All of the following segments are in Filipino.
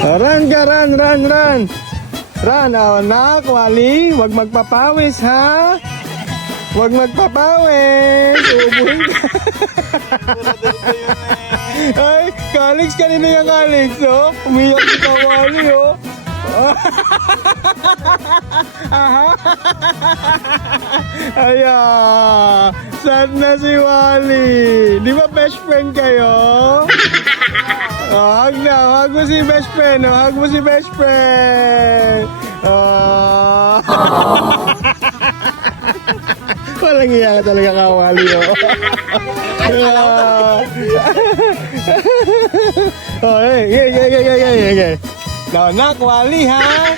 Run ka, run, run, run. Run, anak, Wally. Huwag magpapawis, ha? Huwag magpapawis. Ubuhin ka. Ay, Calix, kanina yung Calix, oh. Umiyak si Wally, oh. Ayan, sad na si Wally. Di ba best friend kayo? Hug na, hug mo si best friend, hug mo si best friend. Walang iya ka talaga ka, Wally, oh. Oh, hey. No, nak, Wally, ha?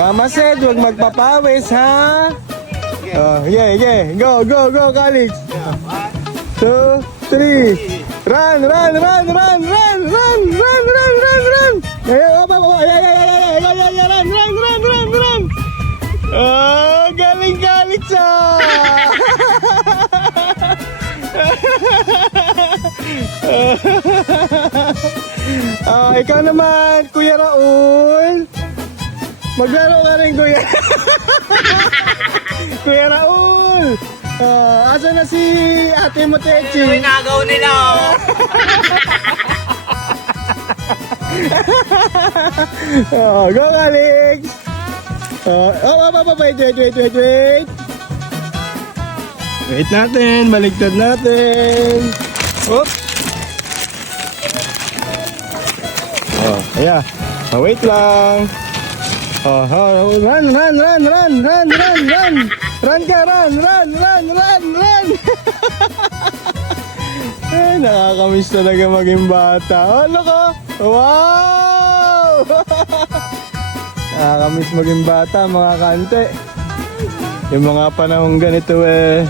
Mama said, huwag magpapawis, ha? Go, Calix. 2, 3. Run! Run! Oh, galing Calix, ah! Ikaw naman, Kuya Raul. Maglaro ka rin, Kuya. Kuya Raul. Asa na si Ate Motechi? Ay, nagaw nila, oh. Go, Calix. Wait. Wait natin, baligtad natin. Oops. Ayan. Wait lang. Run. Run ka, run. Ay, nakakamiss talaga maging bata. Oh, look, oh. Wow! Nakakamiss maging bata, mga kante. Yung mga panahong ganito, wala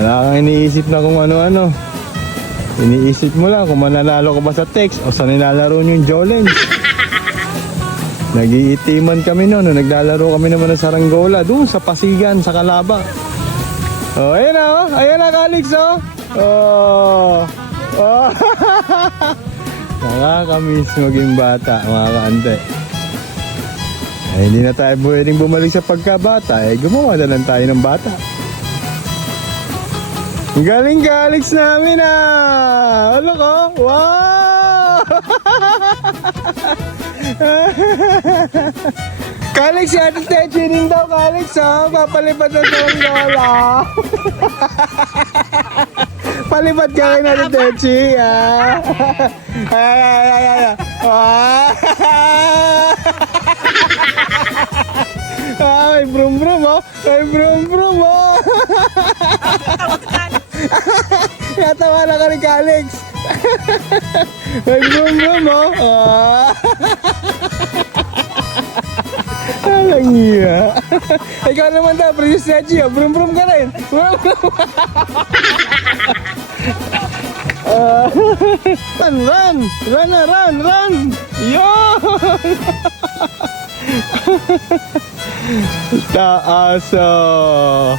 kang iniisip na kung ano-ano. Iniisip mo lang kung mananalo ka ba sa text o sa nilalaro nyo yung Jolens. Nag-iitiman kami noon, naglalaro kami naman ng saranggola doon sa Pasigan, sa Calaba. Oh, ayan na, Calix, oh. Nakakamiss maging bata, mga kaante. Hindi na tayo pwedeng bumalik sa pagkabata, gumawa na lang tayo ng bata. Galing Calix namin, ah! Ano ko? Wow! Calix, yan ang techining daw, Calix, oh. Papalipad na sa lola. Palipad ka rin natin, Techi, ah. Ay. May brum, oh. Natawa na ka ni Calix. May brum, oh. Alang iya. Ikaw naman daw, Princess Techi, oh. Brum ka rin. Run! Yon! Taas, oh.